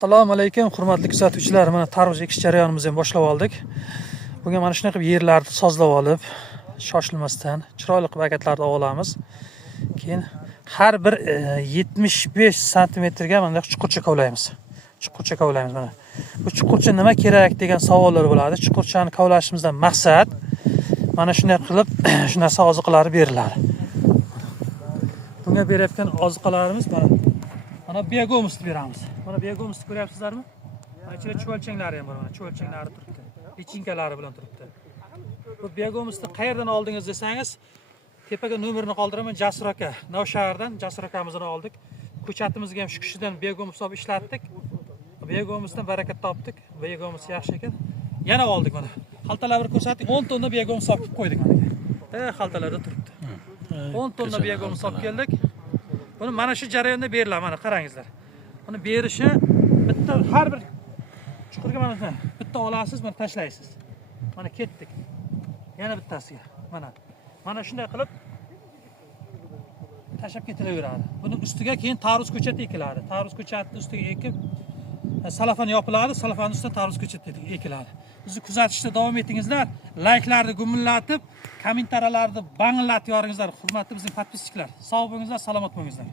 Assalomu alaykum, hurmatli kuzatuvchilar. Mana tarvuz ekish jarayonimizni ham boshlab oldik. Bugun mana shunday qilib yerlarni sozlab olib, shoshilmasdan chiroyli qilib akatlarni olamiz. Keyin har bir 75 santimetrga mana chuqurcha kovlaymiz. Chuqurcha kovlaymiz mana. Bu chuqurcha nima kerak degan savollar bo'ladi. Chuqurchani kovlashimizdan maqsad mana shunday qilib shu narsa oziqalari beriladi. Bunga berayotgan oziqalarimiz mana biogomusni beramiz. Mana biogomusni ko'ryapsizlarmi? Mana ichida chuvalchanglari ham bor, mana chuvalchanglari turibdi. Lichinkalari bilan turibdi. Bu biogomusni qayerdan oldingiz desangiz, tepaga nomerini qoldiraman, Jasur aka. Navshahardan Jasur akamizni oldik. Ko'chatimizga ham shu kishidan biogomus olib ishlatdik. Biogomusdan barakat topdik. Biogomus yaxshi ekan. Yana oldik mana. Xaltalarni ko'rsatdik. 10 tonna biogomus olib qo'ydik mana. Xaltalarda turibdi. 10 tonna biogomus olib keldik. Buni mana shu jarayonda beriladi, mana qarangizlar. Buni berishi bitta har bir chuqurga mana bitta olasiz, mana tashlaysiz. Mana ketdik. Yana bittasiga. Mana shunday qilib tashab ketilaveradi. Buni ustiga keyin tarvuz ko'chati ekiladi. Tarvuz ko'chatini ustiga ekib salafan yopiladi, salafanning ustiga tarvuz ko'chati ekiladi. Bizni kuzatishda davom etingizlar. Layklarni gumillatib, kommentariyalarni banglatib yoringizlar. Hurmatli bizning podpischilar. Sog' bo'lingizlar, salomat bo'lingizlar.